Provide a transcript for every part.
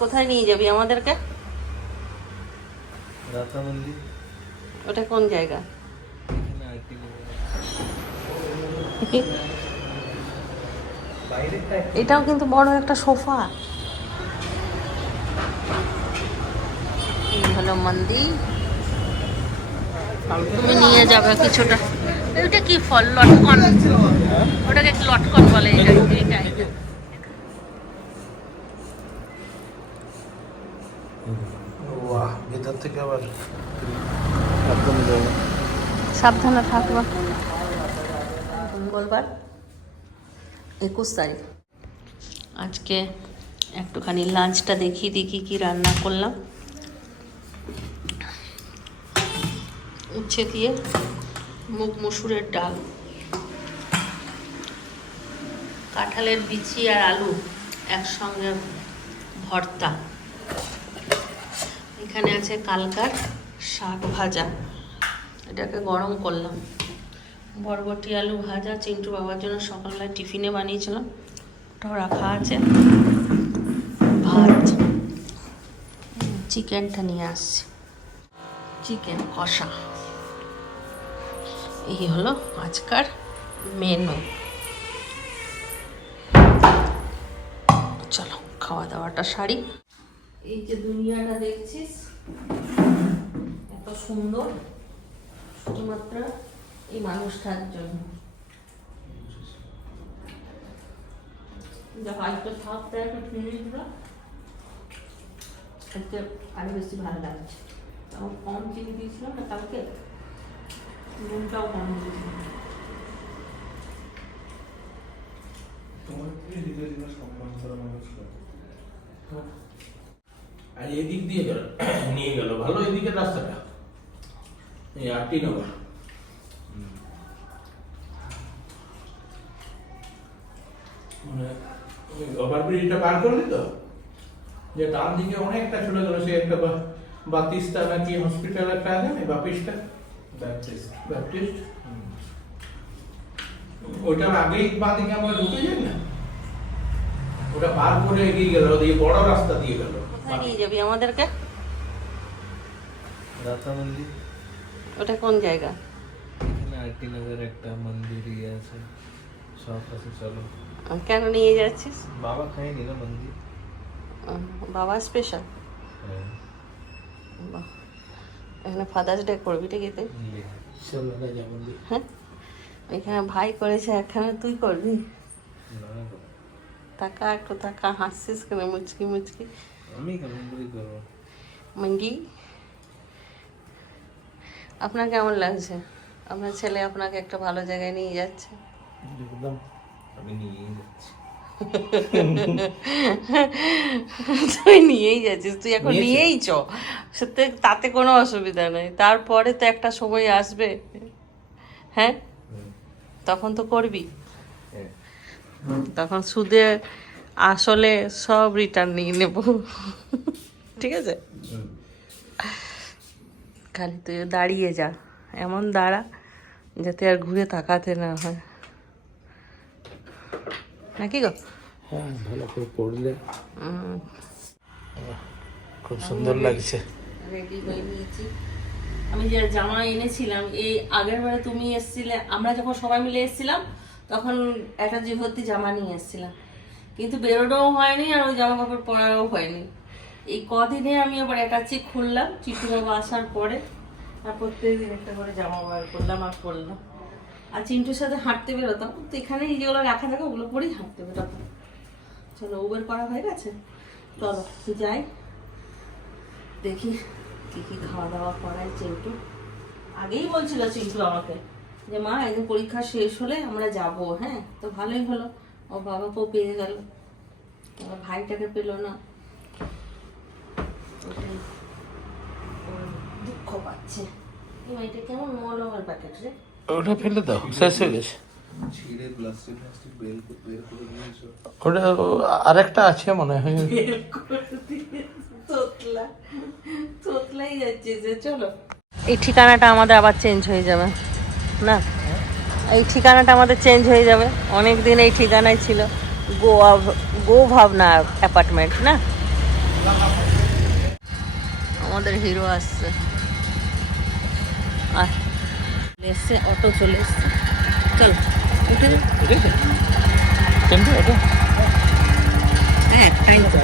কোথায় নিয়ে যাবি আমাদেরকে? রাতা মন্দির। ওটা কোন জায়গা? এখানে আরতি বাইরেটা এটাও কিন্তু বড় একটা সোফা। এই হলো মন্দির। তুমি নিয়ে যাবে কিছুটা। এটা কি ফল? লটকন। ওটাকে লটকন বলে। এটাই বাহ, ভেতর থেকে আবার একদম যাবে। সাবধানে থাকবা। মঙ্গলবার 21 তারিখ। আজকে একটুখানি লাঞ্চটা দেখিয়ে দিই কী রান্না করলাম। উচ্ছে দিয়ে মুগ মসুরের ডাল, কাঁঠালের বিচি আর আলু একসঙ্গে ভর্তা। এখানে আছে কালকার শাক ভাজা, এটাকে গরম করলাম। বরবটি আলু ভাজা চিন্টু বাবার জন্য সকালবেলায় টিফিনে বানিয়েছিলাম, ওটাও রাখা আছে। ভাত, চিকেনটা নিয়ে আসছি, চিকেন কষা। এই হলো আজকার মেনু। চলো খাওয়া দাওয়াটা সারি। এই যে দুনিয়াটা দেখছিস এত সুন্দর, শুধুমাত্র এই মানুষটার জন্য। যা হয়তো থাকতে একটা ফিরিগুলো খেতে আরো বেশি ভালো লাগছে। তখন কম চিনি দিয়েছিলাম না কালকে, নুনটাও কম দিয়েছিলাম। আর এদিক দিয়ে গেল নিয়ে গেল ভালো, এদিকে রাস্তাটা এই 8 নম্বর। মানে ওভারব্রিজটা পার করলি তো, যে ডান দিকে অনেকটা চলে গেল, সে একটা বাতিস্তা নাকি হসপিটাল একটা আছে না, বাপিস্টা ব্যাপটিস্ট, ওইটার আগেই বাঁ দিকে আমরা ঢুকে যাই না, ওটা পার করে এগিয়ে গেল, ওই বড় রাস্তা দিয়ে গেল। কোথায় নিয়ে যাবি আমাদেরকে? রাতা মন্দির। ওটা কোন জায়গা? এখানে আরতি নগর একটা মন্দির আছে, সব আছে। চলো। কেন নিয়ে যাচ্ছিস? বাবা খায়নি না মন্দির। বাবা স্পেশাল। হ্যাঁ, বাহ, এখানে ফাদার্স ডে করবি ঠিক আছে? চলো না যা মন্দির। হ্যাঁ, এখানে ভাই করেছে, এখানে তুই করবি? না, টাকা একটু টাকা, হাসছিস কেন মুচকি মুচকি? আমি কেন মন্দির করবো? মঙ্গি, আপনার কেমন লাগছে? আপনার ছেলে আপনাকে একটা ভালো জায়গায় নিয়ে যাচ্ছে। একদম, আমি নিয়েই যাচ্ছি। তুই নিয়েই যাচ্ছিস, তুই এখন নিয়েই চ, সত্যি তাতে কোনো অসুবিধা নেই। তারপরে তো একটা সময় আসবে, হ্যাঁ, তখন তো করবি। হ্যাঁ। তখন সুদে আসলে সব রিটার্ন নিয়ে নেব, ঠিক আছে? খালি তুই দাঁড়িয়ে যা, এমন দাঁড়া যাতে আর ঘুরে তাকাতে না হয়, নাকি গো? হ্যাঁ, ভালো করে পড়লে খুব সুন্দর লাগছে। রেডি হয়ে নিয়েছি। আমি যে জামা এনেছিলাম এই আগের বারে তুমি এসেছিলে, আমরা যখন সবাই মিলে এসেছিলাম তখন একটা ভর্তি জামা নিয়ে এসেছিলাম, কিন্তু বেরোনোও হয়নি আর ওই জামা কাপড় পরাও হয়নি। এই কদিনে আমি আবার অ্যাটাচি খুললাম চিটু বাবা আসার পরে, আর প্রত্যেকদিন একটা করে জামা বার করলাম আর পরলাম। আর চিন্টুর সাথে হাঁটতে বেরোতাম, তো এখানে যেগুলো রাখা থাকে ওগুলো পরেই হাঁটতে বেরোতাম। চলো, উবের করা হয়ে গেছে, চলো যাই দেখি কি কি খাওয়া দাওয়া করায়। চিন্টু আগেই বলছিল চিন্টু আমাকে যে মা একদিন পরীক্ষা শেষ হলে আমরা যাব। হ্যাঁ, তো ভালোই হলো, ও বাবাকেও পেয়ে গেল, আমার ভাইটাকে পেল না, ওটাই দুঃখ পাচ্ছে। এটা কেমন মলমের প্যাকেট রে? ওটা ফেলে দাও, শেষ হয়ে গেছে। ওটা আরেকটা আছে মনে হয়। তোতলাই যাচ্ছে যে। চলো, এই ঠিকানাটা আমাদের আবার চেঞ্জ হয়ে যাবে না, এই ঠিকানাটা আমাদের চেঞ্জ হয়ে যাবে। অনেক দিন এই ঠিকানায় ছিল, গো ভাবনা অ্যাপার্টমেন্ট না, আমাদের হিরো আসছে, আর এসছে, অটো চলে এসছে। চল উঠে যা। হ্যাঁ একটাই তো।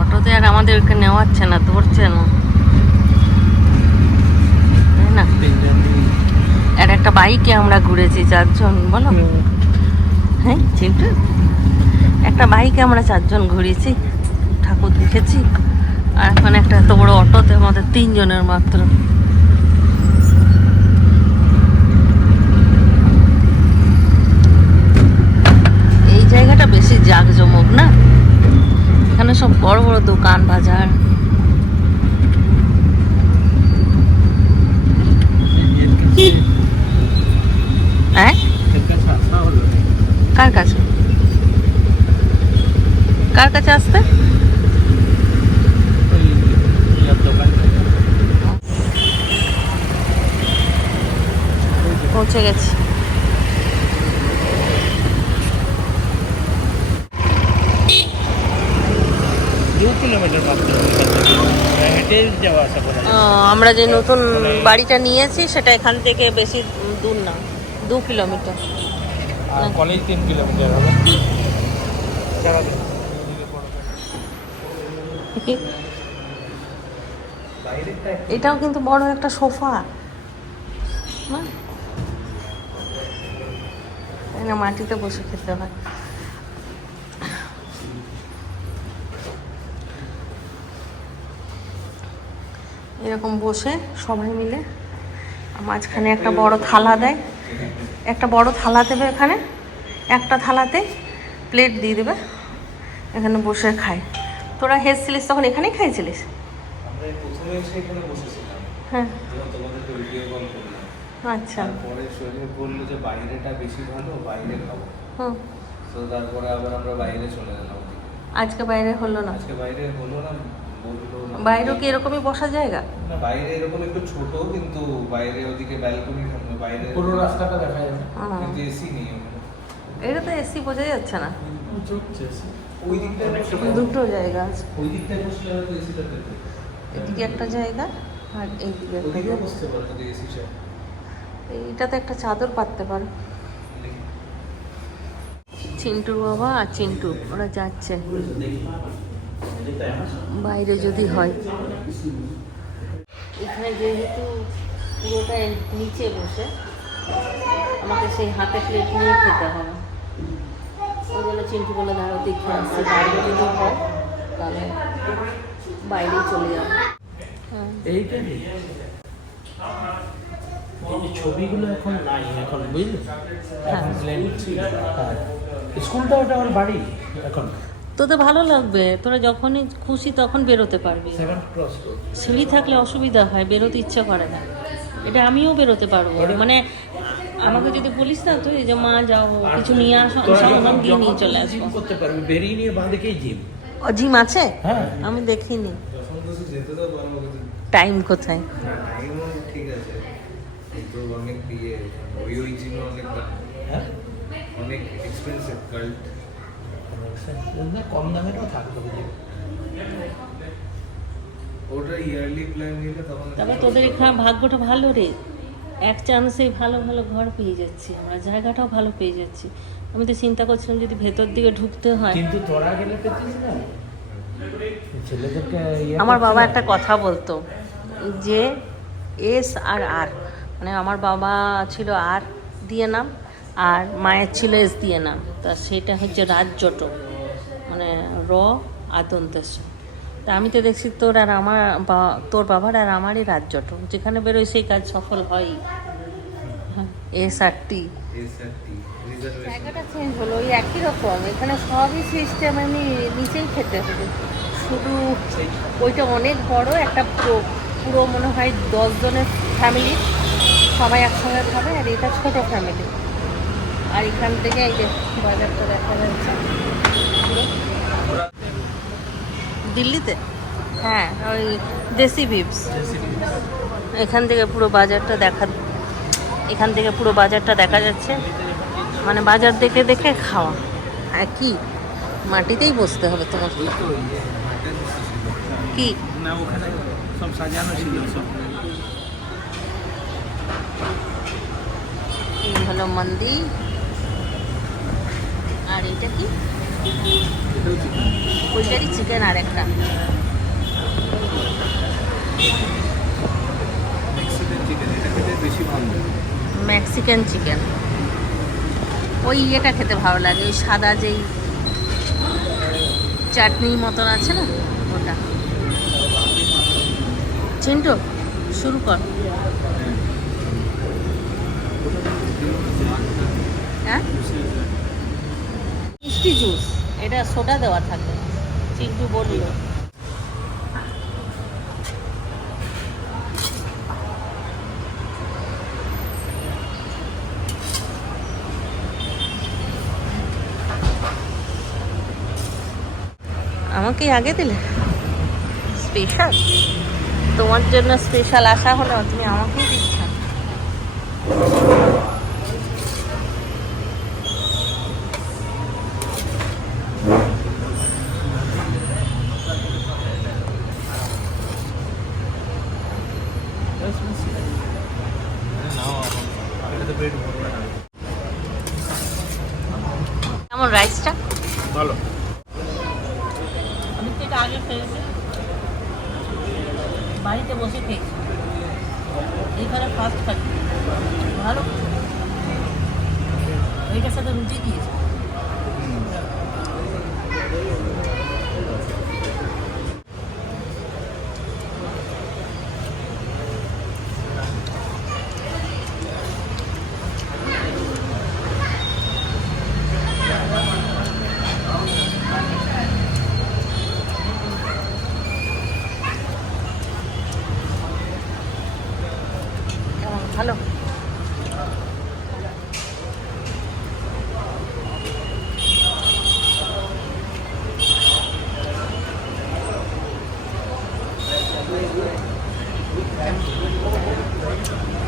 অটোতে আর আমাদেরকে নেওয়াচ্ছে না, ধরছে না, তাই না? আর একটা বাইকে আমরা ঘুরেছি 4 জন, বলো? হ্যাঁ চিন্টু, একটা বাইকে আমরা 4 জন ঘুরেছি, ঠাকুর দেখেছি। আর এখন একটা এত বড় অটোতে আমাদের 3 জনের মাত্র। এই জায়গাটা বেশি জাঁকজমক না, এখানে সব বড় বড় দোকান বাজার। হ্যাঁ কার কাছে, কার কাছে আসতে? পৌঁছে গেছি। আমরা যে নতুন বাড়িটা নিয়েছি সেটা এখান থেকে বেশি দূর না, 2 কিলোমিটার। কলেজ 3 কিলোমিটার হবে। এটাও কিন্তু বড় একটা সোফা না, তাই না? মাটিতে বসে খেতে হয়। এরকম বসে সবাই মিলে, মাঝখানে একটা বড় থালা দেয়, একটা বড় থালা দেবে এখানে, একটা থালাতে প্লেট দিয়ে দেবে, এখানে বসে খায়। তোরা হেসছিলিস তখন এখানেই খাইছিলিস? আমরা প্রথমে এসে এখানে বসেছিলাম, হ্যাঁ তোমাদেরকে ভিডিও কল করলাম। আচ্ছা। পরে শরীর বললো যে বাইরেটা বেশি ভালো, বাইরে খাবো। হুম। তো তারপরে আবার আমরা বাইরে চলে গেলাম। আজকে বাইরে হলো না? আজকে বাইরে হলো না, বললো না। বাইরেও কি এরকমই বসার জায়গা? না, বাইরে এরকম একটু ছোট, কিন্তু বাইরে ওদিকে ব্যালকনি থাকবে, বাইরে পুরো রাস্তাটা দেখা যাবে। কিন্তু এসি নেই ওখানে। এটা তো এসি বোঝা যাচ্ছে না। ওই দিকটায় দুটো জায়গা আছে, ওই দিকটায় বসলে হয়তো এসিটা পেতে। এদিকে একটা জায়গা আর এইদিকে একটা ওদিকে জায়গা। বসতে পারো যদি এসি চাও। এইটাতে একটা চাদর পাততে পারো। চিন্টুর বাবা আর চিন্টু ওরা যাচ্ছে বাইরে যদি হয়। এখানে যেহেতু পুরোটা নিচে বসে আমাকে সেই হাতে প্লেট নিয়ে খেতে হবে, ওই জন্য চিন্টু বলে দাঁড়াও দেখে আসছে, বাইরে যদি হয় তাহলে বাইরেই চলে যাবে। এইটা নেই, এই যে ছবিগুলো এখন নাই, এখন বুঝলি? এখন প্লেন ছিল। হ্যাঁ, স্কুলটা ওটা আমার বাড়ি এখন। তোদের ভালো লাগবে, তোরা যখনই খুশি তখন বেরোতে পারবি। 7 ক্রস রোড। সিঁড়ি থাকলে অসুবিধা হয়, বেরোতে ইচ্ছা করে না। এটা আমিও বেরোতে পারবো, মানে আমাকে যদি বলিস না তুই যে মা যাও কিছু নিয়ে আসো, আমি গিয়ে নিয়ে চলে আসবো। জিম করতে পারবি, বেরিয়ে নিয়ে বাঁ দিকেই জিম। ও জিম আছে? হ্যাঁ, আমি দেখিনি। যখন তো যেতে তো পারবো, কিন্তু টাইম কোথায়? টাইমও ঠিক আছে, কিন্তু অনেক দিয়ে ওই জিমে অনেক দাম, হ্যাঁ অনেক এক্সপেন্সিভ কাল্ট। কম দামেরও থাকবে জিম। ওটা ইয়ারলি প্ল্যান নিলে তখন। তবে তোদের এখানে ভাগ্যটা ভালো রে, এক চান্সেই ভালো ভালো ঘর পেয়ে যাচ্ছি আমরা, জায়গাটাও ভালো পেয়ে যাচ্ছি। আমি তো চিন্তা করছিলাম যদি ভেতর দিকে ঢুকতে হয়। কিন্তু তোরা গেলে পেতিস না ছেলেদেরকে। আমার বাবা একটা কথা বলতো যে এস আর আর, মানে আমার বাবা ছিল আর দিয়ে নাম আর মায়ের ছিল এস দিয়ে নাম, তা সেটা হচ্ছে রাজ্যট, মানে র আদন্তেশ। তা আমি তো দেখছি তোর আর আমার তোর বাবার আর আমারই রাজ্যট, যেখানে বেরোয় সেই কাজ সফল হয়। হ্যাঁ, এস আর টি। জায়গাটা চেঞ্জ হলো, ওই একই রকম, এখানে সবই সিস্টেম, আমি নিচেই খেতে হবে। শুধু ওইটা অনেক বড় একটা পুরো মনে হয় 10 জনের ফ্যামিলি, সবাই একসঙ্গে খাবে, আর এটা ছোট ফ্যামিলি। আর এখান থেকে এই যে বাজারটা দেখা যাচ্ছে। দিল্লিতে হ্যাঁ ওই দেশি বিপস। এখান থেকে পুরো বাজারটা এখান থেকে পুরো বাজারটা দেখা যাচ্ছে, মানে বাজার দেখে দেখে খাওয়া। হ্যাঁ কি মাটিতেই বসতে হবে তোমার। কি না ওখানে সব সাজানো ছিল সব। এই হলো মন্দির। আর এটা কি? ওইটারই চিকেন আর একটা মেক্সিকান চিকেন, এটা খেতে বেশি ভালো লাগে। Mexican chicken. ওই ইয়েটা খেতে ভালো লাগে, ওই সাদা যেই চাটনির মতন আছে না ওটা। চিন্টু শুরু কর। হ্যাঁ মিষ্টি জুস, এটা সোডা দেওয়া থাকে চিন্টু বললো। আমাকে আগে দিলে স্পেশাল, তোমার জন্য স্পেশাল আসা হলো, তুমি আমাকেই দিচ্ছ। কেমন রাইসটা? ভালো। আমি তো এটা আগে খেয়েছি, বাড়িতে বসে খেয়েছি, এইখানে ফার্স্ট খাচ্ছি। ভালো, এইটার সাথে রুটি দিয়েছে। ভালো।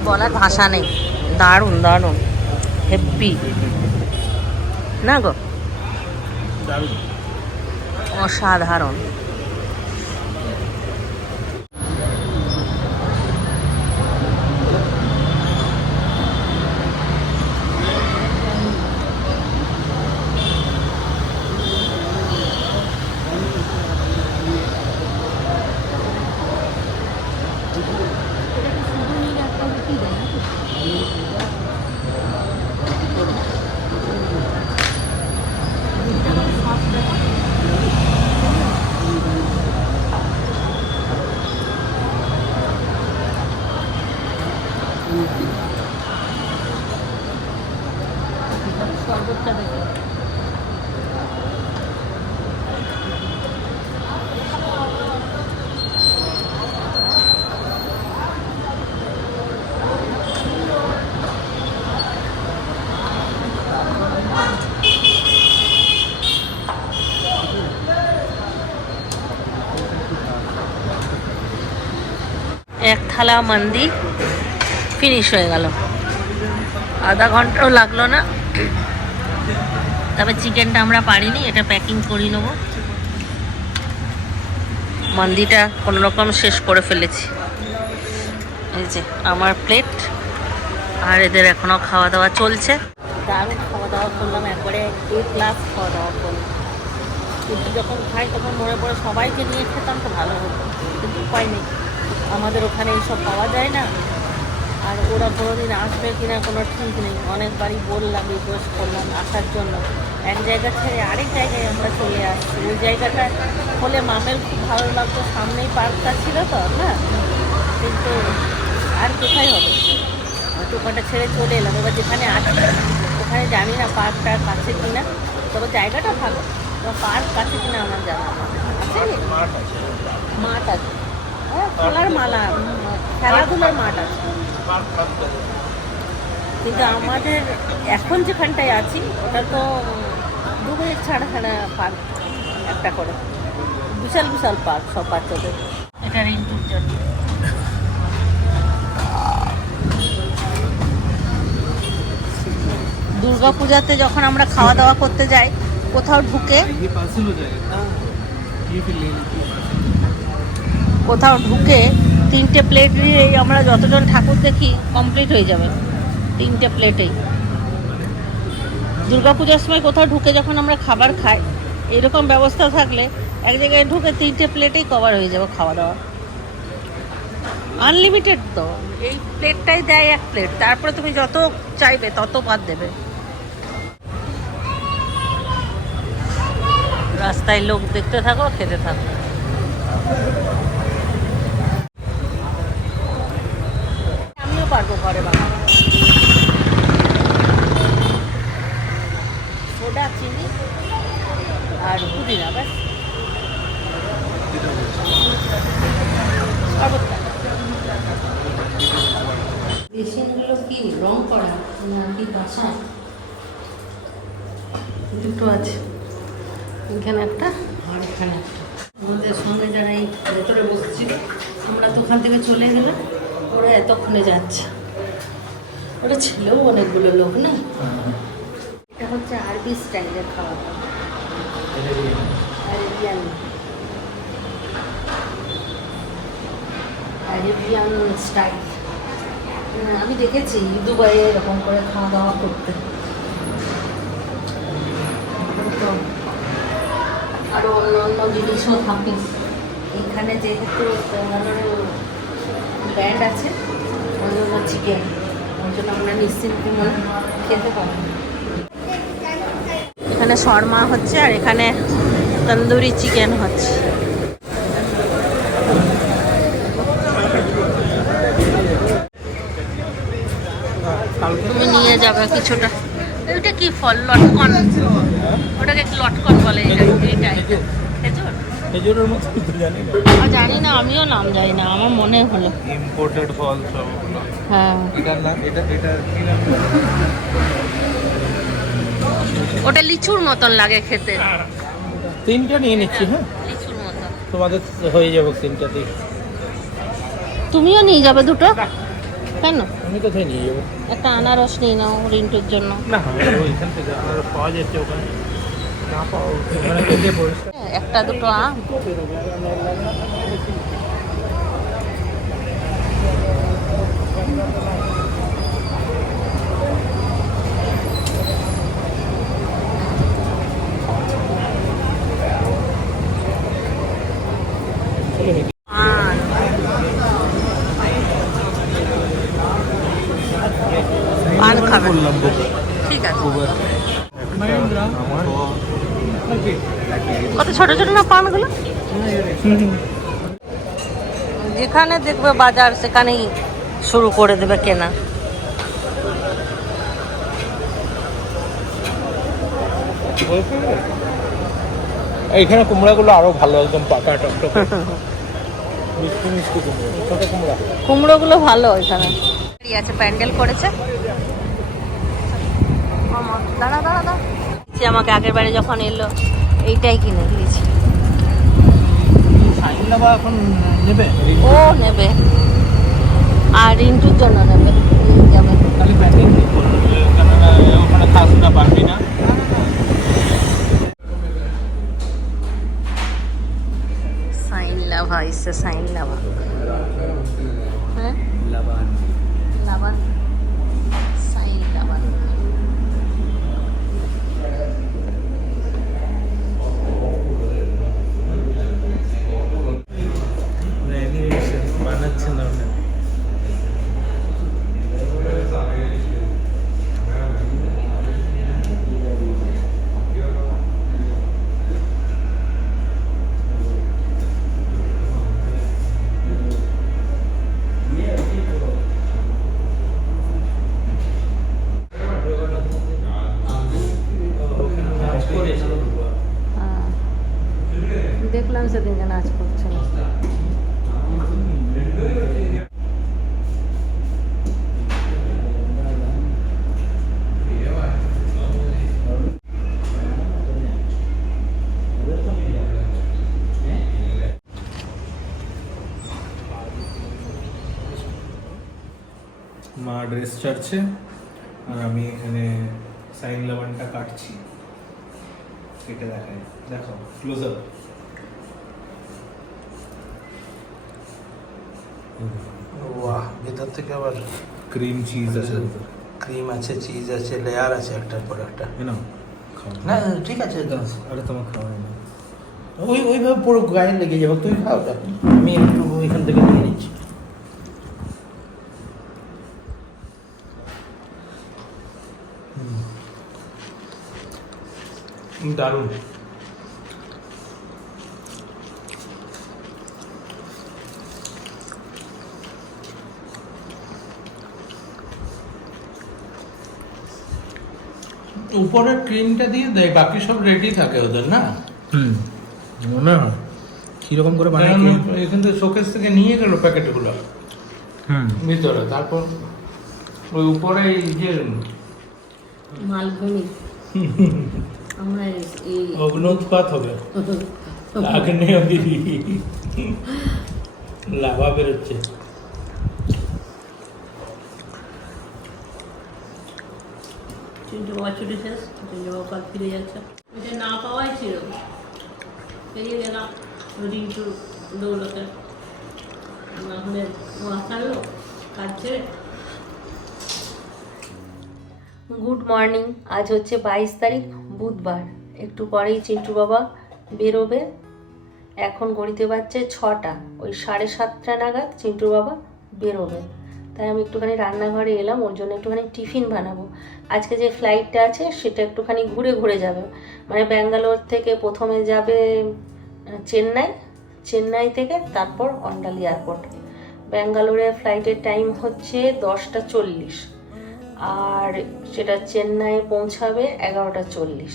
বলার ভাষা নেই, দারুণ দারুণ হেব্বি না গো, দারুণ অসাধারণ। শরবতটা দেখো, এক থালা মন্দি ফিনিশ হয়ে গেল, আধা ঘন্টাও লাগলো না। তবে চিকেনটা আমরা পারিনি, এটা প্যাকিং করে নেবো। মন্দিটা কোনো রকম শেষ করে ফেলেছি। এই যে আমার প্লেট, আর এদের এখনো খাওয়া দাওয়া চলছে। দারুণ খাওয়া দাওয়া করলাম, একবারে A+ খাওয়া দাওয়া করলাম। কিন্তু যখন খাই তখন মনে পড়ে সবাইকে নিয়ে খেতাম তো ভালো হতো, কিন্তু উপায় নেই, আমাদের ওখানে এইসব পাওয়া যায় না। আর ওরা কোনোদিন আসবে কিনা কোনো ঠিক নেই। অনেকবারই বললাম, রিকোয়েস্ট করলাম আসার জন্য, এক জায়গা ছেড়ে আরেক জায়গায় আমরা চলে আসছি। ওই জায়গাটা হলে মামের খুব ভালো লাগতো, সামনেই পার্কটা ছিল তো না, কিন্তু আর কোথায় হবে, দোকানটা ছেড়ে চলে এলাম। এবার যেখানে আসি ওখানে জানি না পার্কটা কাছে কিনা, তবে জায়গাটা ভালো, তবে পার্ক কাছে কিনা আমার জানা আছে। মাঠ আছে, খেলার খেলাধুলার মাঠ আছে, কিন্তু আমাদের এখন যেখানটায় আছি ওটা তো 2 মিনিট ছাড়া ছাড়া পার্ক একটা করে, বিশাল বিশাল পার্ক সব বাচ্চাদের। এটা রিন্টুর জন্য। দুর্গাপূজাতে যখন আমরা খাওয়া দাওয়া করতে যাই, কোথাও ঢুকে তিনটে প্লেট নিয়ে আমরা যতজন ঠাকুর দেখি কমপ্লিট হয়ে যাবে 3টে প্লেটেই। দুর্গাপূজার সময় কোথাও ঢুকে যখন আমরা খাবার খাই, এরকম ব্যবস্থা থাকলে এক জায়গায় ঢুকে 3টে প্লেটেই কভার হয়ে যাবে খাওয়া দাওয়া। আনলিমিটেড তো, এই প্লেটটাই দেয় 1 প্লেট, তারপরে তুমি যত চাইবে তত বাদ দেবে। রাস্তায় লোক দেখতে থাকো, খেতে থাকো। আমিও পারবো ঘরে বানাতে। সোডা, চিনি আর পুদিনা, ব্যাস। বেসিনগুলো কি রং করা না কি বাসা? দুটো আছে, এখানে একটা আর এখানে একটা। আমাদের সঙ্গে যারা এই ভেতরে বসছিল, আমরা তো ওখান থেকে চলে গেলাম, ওরা এতক্ষণে যাচ্ছে। ওটা ছিলও অনেকগুলো লোক না। এটা হচ্ছে আরবি স্টাইলের খাওয়া দাওয়া, আরেবিয়ান স্টাইল। আমি দেখেছি দুবাইয়ে এরকম করে খাওয়া দাওয়া করতে। আরও অন্য অন্য জিনিসও থাকে এখানে, যেহেতু ব্র্যান্ড আছে, অন্য চিকেন, ওই জন্য আমরা নিশ্চিন্তে মনে খেতে পারি। এখানে শর্মা হচ্ছে আর এখানে তন্দুরি চিকেন হচ্ছে। তুমি নিয়ে যাবে কিছুটা। ওইটা কি ফল? লটকন, ওটাকে লটকন বলে। এইটাই খেজুর, খেজুরের মতো জানি না, জানি না, আমিও নাম জানি না, আমার মনে হলো ইম্পোর্টেড ফল সব। হ্যাঁ, এটার নাম এটা কি নাম? ওটা লিচুর মতন লাগে খেতে। 3টা নিয়ে নিচ্ছি। হ্যাঁ, লিচুর মতন। তোমাদের হয়ে যাবে 3টাতেই। তুমিও নিয়ে যাবে দুটো? কেন? আমি কোথায় নিয়ে যাবো? একটা আনারস নিয়ে নাও রিন্টুর জন্য। না, ওইখান থেকে আনারস পাওয়া যাচ্ছে, ওখানে না পাওয়া ওখানে থেকে পরিষ্কার। একটা দুটো আম। পান খাবে? ঠিক আছে। কত ছোট ছোট না পানগুলো? যেখানে দেখবে বাজার সেখানেই শুরু করে দেবে কেনা। এইখানে কুমড়াগুলো আরো ভালো, একদম পাকা টকটকে মিষ্টি মিষ্টি কুমড়ো, ছোট কুমড়া। কুমড়োগুলো ভালো এখানে আছে, প্যান্ডেল করেছে। দাঁড়া দাঁড়া দাঁড়া, আমাকে আগের বারে যখন এলো এইটাই কিনে দিয়েছি। এখন নেবে? ও নেবে, আর রিন্টুর জন্য নেবে, যাবে। খালি প্যাকেট কেননা ওখানে খাসটা পারবি না। সাইন লাভা, ইসে সাইন লাভা। হ্যাঁ, লাবান লাবান, সাইন লাবান। বানাচ্ছে না ওটা। দেখলাম সেদিনকে নাচ করছে। মা ড্রেস চাচ্ছে আর আমি এখানে সাইন লাবানটা কাটছি। কেটে দেখাই, দেখো ক্লোজ আপ। বাহ, ভেতর থেকে আবার ক্রিম চিজ আছে, ক্রিম আছে, চিজ আছে, লেয়ার আছে একটার পর একটা। না খাও না ঠিক আছে, আরে তোমার খাওয়াই না। ওইভাবে পুরো গায়ে লেগে যাবে। তুই খাও, আমি একটু এখান থেকে নিয়ে নিচ্ছি। দারুণ। উপরের ক্রিমটা দিয়ে দেয়, বাকি সব রেডি থাকে ওদের, না? মনে হয় কিরকম করে বানায় কারণ এখান থেকে শোকেস থেকে নিয়ে গেল প্যাকেটগুলো ভিতরে, তারপর ওই উপরে এই যে মালভূমি আমরা এই অগ্নুৎপাত হবে, আগ্নেয়গিরি লাভা বেরোচ্ছে। চিন্টু বাবা ছুটি শেষ, চিন্টু বাবা কাল ফিরে যাচ্ছে। এটা না পাওয়াই ছিল, পেয়ে গেলাম রিন্টুর দৌলতে। এখন ছাড়লো কাজ ছেড়ে। Good morning. আজ হচ্ছে 22 তারিখ বুধবার। একটু পরেই চিন্টু বাবা বেরোবে। এখন ঘড়িতে বাজছে 6টা, ওই 7:30 নাগাদ চিন্টু বাবা বেরোবে। তাই আমি একটুখানি রান্নাঘরে এলাম, ওর জন্য একটুখানি টিফিন বানাবো। আজকে যে ফ্লাইটটা আছে সেটা একটুখানি ঘুরে ঘুরে যাবে, মানে ব্যাঙ্গালোর থেকে প্রথমে যাবে চেন্নাই, চেন্নাই থেকে তারপর অন্ডালি এয়ারপোর্ট। ব্যাঙ্গালোরে ফ্লাইটের টাইম হচ্ছে 10:40, আর সেটা চেন্নাইয়ে পৌঁছাবে 11:40।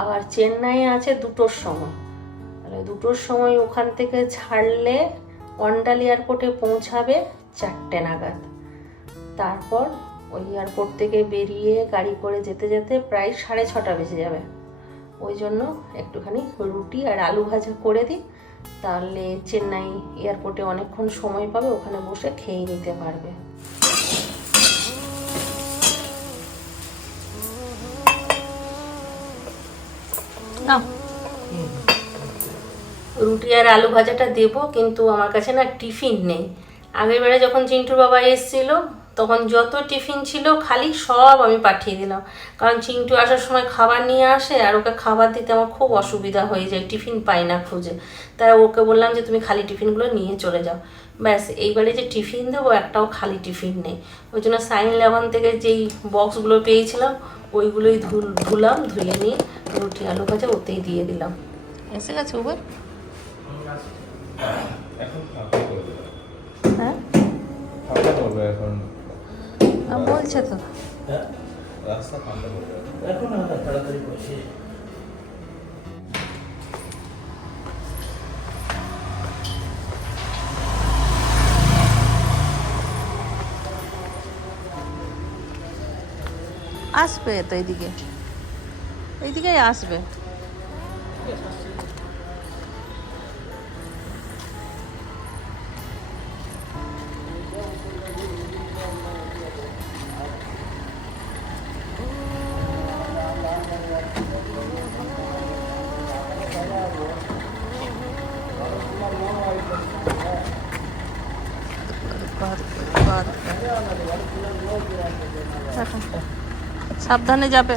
আবার চেন্নাইয়ে আছে 2টোর সময়, তাহলে 2টোর সময় ওখান থেকে ছাড়লে অন্ডালি এয়ারপোর্টে পৌঁছাবে 4টে নাগাদ। তারপর ওই এয়ারপোর্ট থেকে বেরিয়ে গাড়ি করে যেতে যেতে প্রায় 6:30 বেজে যাবে। ওই জন্য একটুখানি রুটি আর আলু ভাজা করে দিই, তাহলে চেন্নাই এয়ারপোর্টে অনেকক্ষণ সময় পাবে, ওখানে বসে খেয়ে নিতে পারবে। রুটি আর আলু ভাজাটা দেবো, কিন্তু আমার কাছে না টিফিন নেই। আগের বেলা যখন চিন্টুর বাবা এসেছিল তখন যত টিফিন ছিল খালি সব আমি পাঠিয়ে দিলাম, কারণ চিন্টু আসার সময় খাবার নিয়ে আসে আর ওকে খাবার দিতে আমার খুব অসুবিধা হয়ে যায়, টিফিন পাই না খুঁজে। তাই ওকে বললাম যে তুমি খালি টিফিনগুলো নিয়ে চলে যাও। ব্যাস, এইবারে যে টিফিন দেবো একটাও খালি টিফিন নেই। ওই জন্য সাইন লেভেন থেকে যেই বক্সগুলো পেয়েছিলাম ওইগুলোই ধুলাম, ধুয়ে নিয়ে রুটি আলু ভাজা ওতেই দিয়ে দিলাম। এসে গেছে উবার? এখন ফাঁকা করবে, হ্যাঁ ফাঁকা করবে এখন, বলছে তো। রাস্তা ফাঁকা করবে এখন আমরা তাড়াতাড়ি বসে। আসবে তো এইদিকে, এইদিকেই আসবে। সাবধানে যাবে।